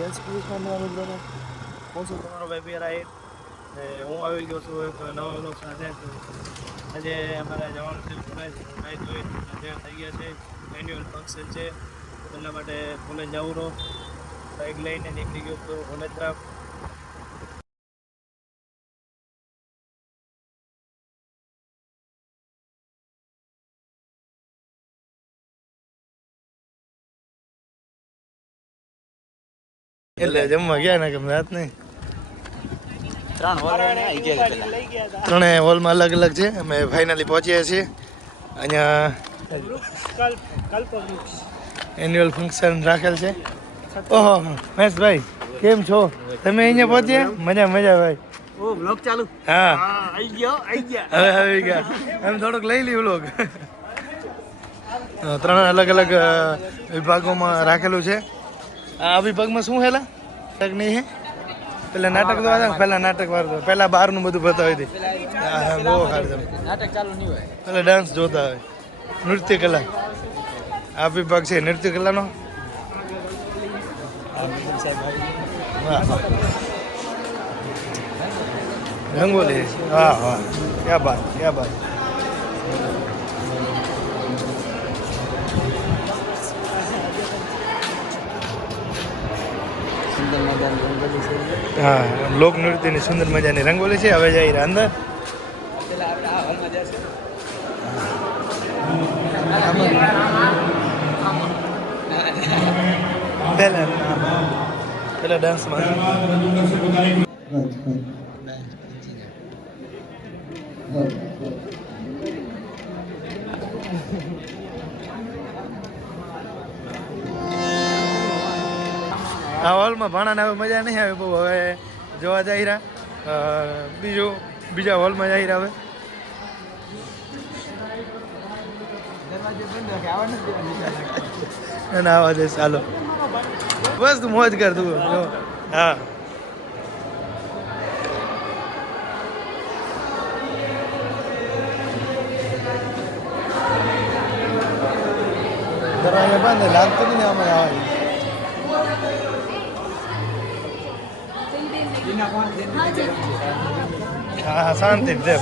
જય શ્રી કૃષ્ણ મિત્રોને હું છું તમારો ભાઈ પિયરાઈ ને હું આવી ગયો છું એક નવા વ્લોગ સાથે. આજે અમારે જવાનું છે કોલેજ. નાઈ ધોઈ તૈયાર થઈ ગયા છે. એન્યુઅલ ફંક્શન છે એટલા માટે કોલેજ જવું રહો. બાઇક લઈને નીકળી ગયો તો કોલેજ તરફ. એટલે જમવા ગયા ને કેમ રાત નહીં ત્રણે હોલમાં અલગ અલગ છે. અમે ફાઇનલી પહોંચ્યા છીએ અહીંયા. એન્યુઅલ ફંક્શન રાખેલ છે. ઓહો મહેશભાઈ કેમ છો તમે? અહીંયા પહોંચ્યા? મજા મજા ભાઈ. ઓ વ્લોગ ચાલુ? હા આવી ગયા એમ થોડુંક લઈ લ્યું વ્લોગ. ત્રણ અલગ અલગ વિભાગોમાં રાખેલું છે. આ વિભાગમાં શું હેલા નહીં હે? પેલા નાટક તો હતા ને, પેલા નાટક વાર પેલા બહારનું બધું બતાવી દે. બહુ ખાડે નાટક ચાલુ નહીં હોય. પેલા ડાન્સ જોતા હોય, નૃત્ય કલા. આ વિભાગ છે નૃત્ય કલાનો. રંગોલી. હા હા ક્યાં બાત ક્યાં બાત. હા લોક નૃત્યની સુંદર મજાની રંગોલી છે. હવે જઈ રહ્યા અંદર. પેલા ડાન્સમાં આ હોલમાં ભાણાને હવે મજા નહીં આવે બહુ. હવે જોવા જઈ રહ્યા બીજા હોલમાં જઈ રહ્યા. હવે ના આવા દે ચાલો બસ તું મોજ કર તું. હા દરવાજા બંધ લાગતું નહીં અમારે આવવાની. હા શાંતિ દે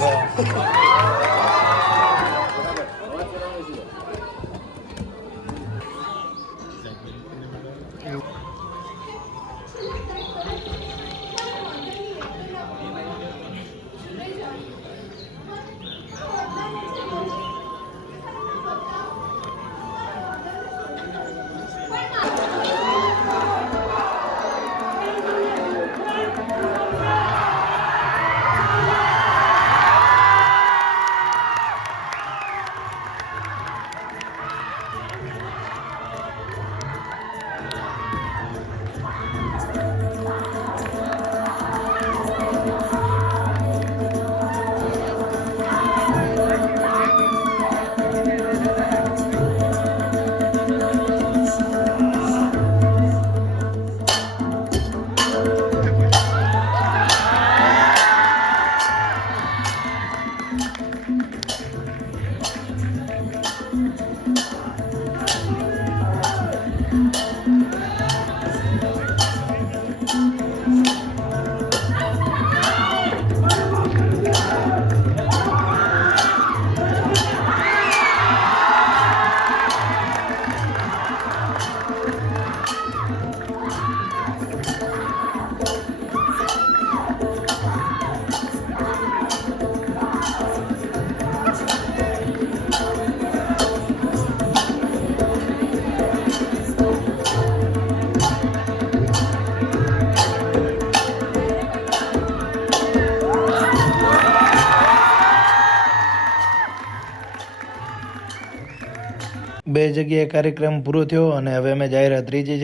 બે જગ્યાએ કાર્યક્રમ પૂરો થયો અને હવે અમે જઈ રહ્યા ત્રીજી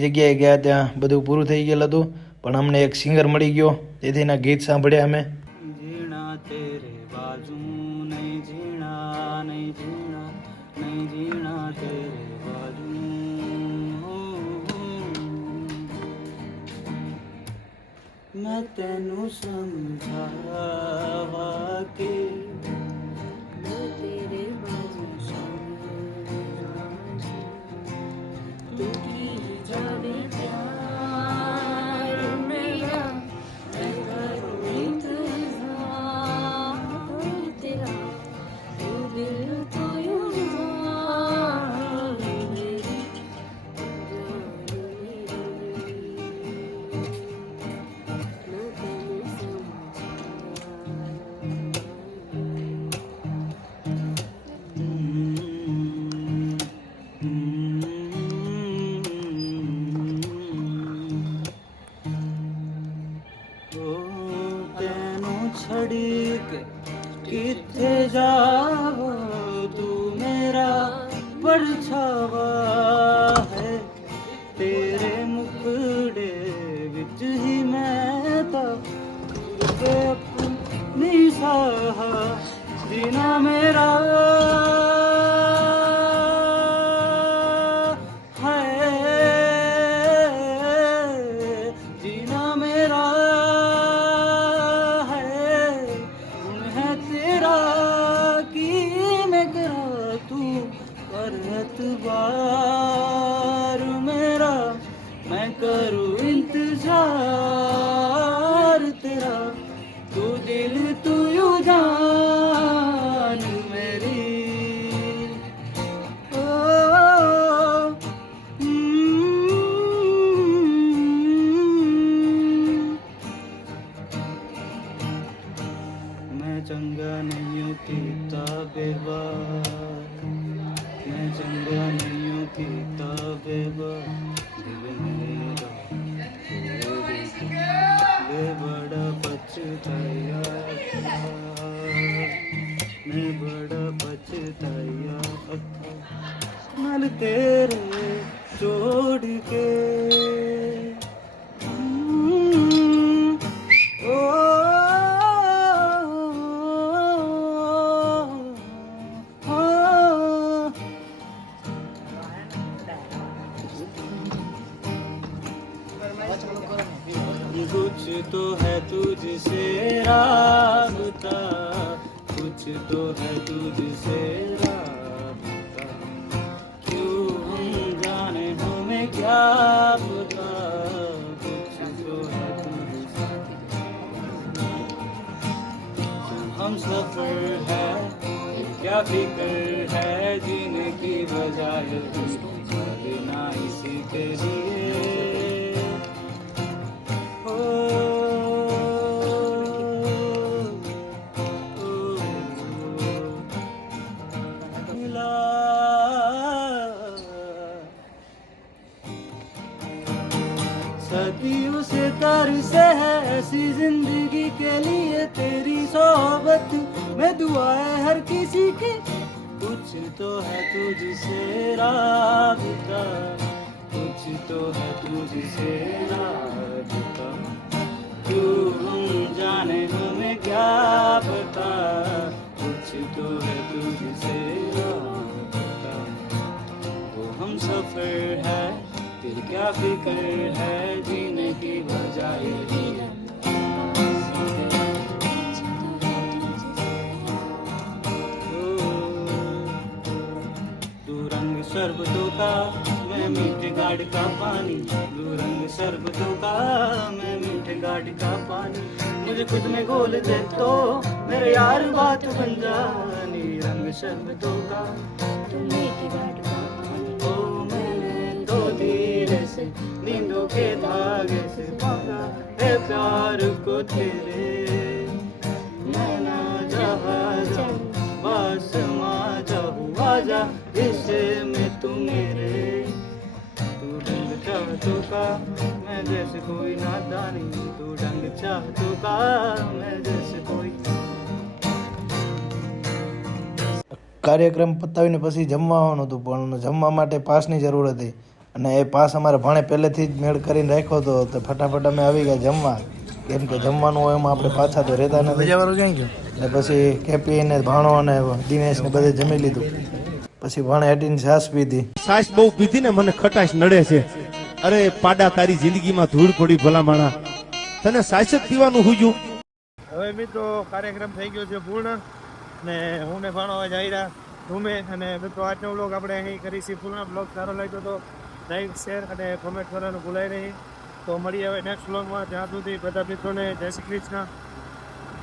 જગ્યાએ ગયા. ત્યાં બધું પૂરું થઈ ગયેલું હતું પણ અમને એક સિંગર મળી ગયો તેથી એના ગીત સાંભળ્યા અમે. જીણા તેરે બાજુ નહીં જીણા નહીં જીણા નહીં જીણા તેરે બાજુ મેં તેનું સમજાવા કે टूटी जावे प्यार प्यार मेरा, मैं करूँ इंतजार तेरा, तू दिल तू यू जान मेरी। ओ, मैं चंगा नहीं हूँ पीता बेबाक, मैं चंगा नहीं हूँ पीता बेबाक, दिल मेरा वे बड़ा पछताया था, मैं बड़ा पछताया था, मल तेरे छोड़ के। ओ, कुछ तो है तुझसे राबता, कुछ तो है तुझसे राबता, क्यों हम जाने हमें क्या पता, कुछ तो है तुझसे। हम सफर है क्या फिक्र है, जीने की बजाय ना इसी के लिए। सदियों से तरसे है ऐसी जिंदगी के लिए तेरी सोहबत में दुआएं हर किसी की, कुछ तो है तुझसे राबता, कुछ तो है तुझसे राबता, क्यों हम जाने हमें क्या पता, कुछ तो है तुझसे राबता। वो हम सफर है फिर क्या फिक्र है, जीने की बजाय तू रंग शरबतों का मैं मीठे गाड़ का पानी, तू रंग शरबतों का मैं मीठे गाड़ का पानी, मुझे खुद में घोल दे तो मेरे यार बात बन जानी। रंग शरबतों का तू मीठे गाड़ का पानी, ओ मैंने तो धीरे से नींदों के धागे से मांगा है प्यार को तेरे, मैं ना जहाँ जाऊँ बस माँ जाऊँ, आजा इसे में तू मेरे। तू ढंग चाहतों का मैं जैसे कोई नादानी, तू ढंग चाहतों का मैं जैसे कोई। કાર્યક્રમ પતાવીને પછી જમવા આવવાનું હતું, પણ જમવા માટે પાસની જરૂર હતી અને એ પાસ અમારે ભાણે પહેલેથી જ મેળ કરીને રાખ્યો હતો, તો ફટાફટ અમે આવી ગયા જમવા, કેમ કે જમવાનું હોય એમાં આપણે પાછા તો રહેતા નથી. મજાવાળું ક્યાં ગયું? અને પછી કેપી ને ભાણો અને દિનેશ ને બધે જમી લીધું, પછી ભાણે હટીને છાશ પીધી. સાસ બહુ પીધી ને મને ખટાશ નડે છે. અરે પાડા તારી જિંદગીમાં ધૂળ પડી ભલા માણા, તને સાસ જ પીવાનું હુજ્યું. હવે મિત્રો કાર્યક્રમ થઈ ગયો છે પૂર્ણ ને હું ને ભાણો જઈ રહ્યા રૂમે. અને મિત્રો આજનો વ્લોગ આપણે અહીં કરીશું પૂર્ણ. બ્લોગ સારો લાગ્યો તો લાઈક શેર અને કોમેન્ટ કરવાનું ભૂલાય નહીં. તો મળીએ હવે નેક્સ્ટ વ્લોગમાં. ત્યાં સુધી બધા મિત્રોને જય શ્રી કૃષ્ણ.